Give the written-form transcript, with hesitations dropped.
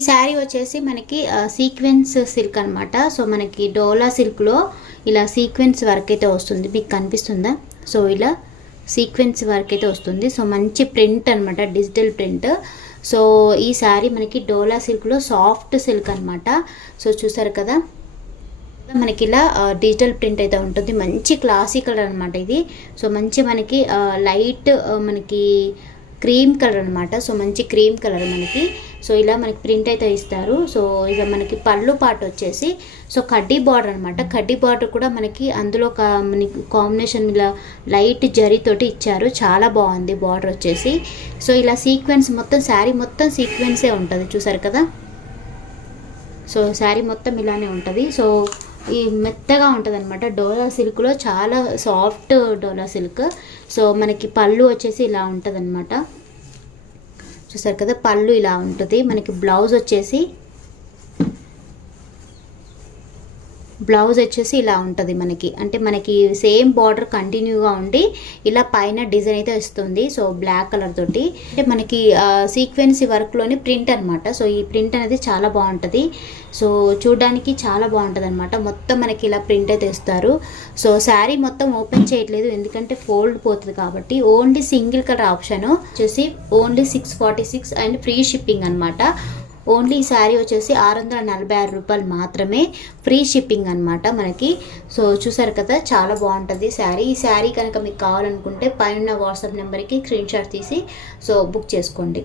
ఈ శారీ వచ్చేసి మనకి సీక్వెన్స్ సిల్క్ అనమాట. సో మనకి డోలా సిల్క్లో ఇలా సీక్వెన్స్ వర్క్ అయితే వస్తుంది, మీకు కనిపిస్తుందా? సో ఇలా సీక్వెన్స్ వర్క్ అయితే వస్తుంది. సో మంచి ప్రింట్ అనమాట, డిజిటల్ ప్రింట్. సో ఈ శారీ మనకి డోలా సిల్క్లో సాఫ్ట్ సిల్క్ అనమాట. సో చూసారు కదా, మనకి ఇలా డిజిటల్ ప్రింట్ అయితే ఉంటుంది. మంచి క్లాసీ కలర్ అనమాట ఇది. సో మంచి మనకి లైట్ మనకి క్రీమ్ కలర్ అనమాట. సో మంచి క్రీమ్ కలర్ మనకి. సో ఇలా మనకి ప్రింట్ అయితే ఇస్తారు. సో ఇక మనకి పళ్ళు పాటు వచ్చేసి సో కడ్డీ బార్డర్ అనమాట. కడ్డీ బార్డర్ కూడా మనకి అందులో మనకి కాంబినేషన్ ఇలా లైట్ జరీతోటి ఇచ్చారు, చాలా బాగుంది బార్డర్ వచ్చేసి. సో ఇలా సీక్వెన్స్ మొత్తం శారీ మొత్తం సీక్వెన్సే ఉంటుంది, చూసారు కదా. సో శారీ మొత్తం ఇలానే ఉంటుంది. సో ఈ మెత్తగా ఉంటుంది అనమాట. డోలా సిల్క్లో చాలా సాఫ్ట్ డోలా సిల్క్. సో మనకి పళ్ళు వచ్చేసి ఇలా ఉంటుంది అనమాట, చూసారు కదా. పళ్ళు ఇలా ఉంటుంది మనకి. బ్లౌజ్ వచ్చేసి ఇలా ఉంటుంది మనకి. అంటే మనకి సేమ్ బార్డర్ కంటిన్యూగా ఉండి ఇలా పైన డిజైన్ అయితే వస్తుంది. సో బ్లాక్ కలర్ తోటి అంటే మనకి సీక్వెన్సీ వర్క్లోని ప్రింట్ అనమాట. సో ఈ ప్రింట్ అనేది చాలా బాగుంటుంది. సో చూడడానికి చాలా బాగుంటుంది అనమాట. మొత్తం మనకి ఇలా ప్రింట్ అయితే ఇస్తారు. సో శారీ మొత్తం ఓపెన్ చేయట్లేదు ఎందుకంటే ఫోల్డ్ పోతుంది కాబట్టి. ఓన్లీ సింగిల్ కలర్ ఆప్షన్ వచ్చేసి ఓన్లీ 646 అండ్ ఫ్రీ షిప్పింగ్ అనమాట. ఓన్లీ ఈ శారీ వచ్చేసి 646 రూపాయలు మాత్రమే, ఫ్రీ షిప్పింగ్ అనమాట మనకి. సో చూసారు కదా, చాలా బాగుంటుంది శారీ. ఈ శారీ కనుక మీకు కావాలనుకుంటే పైన వాట్సాప్ నెంబర్కి స్క్రీన్ షాట్ తీసి సో బుక్ చేసుకోండి.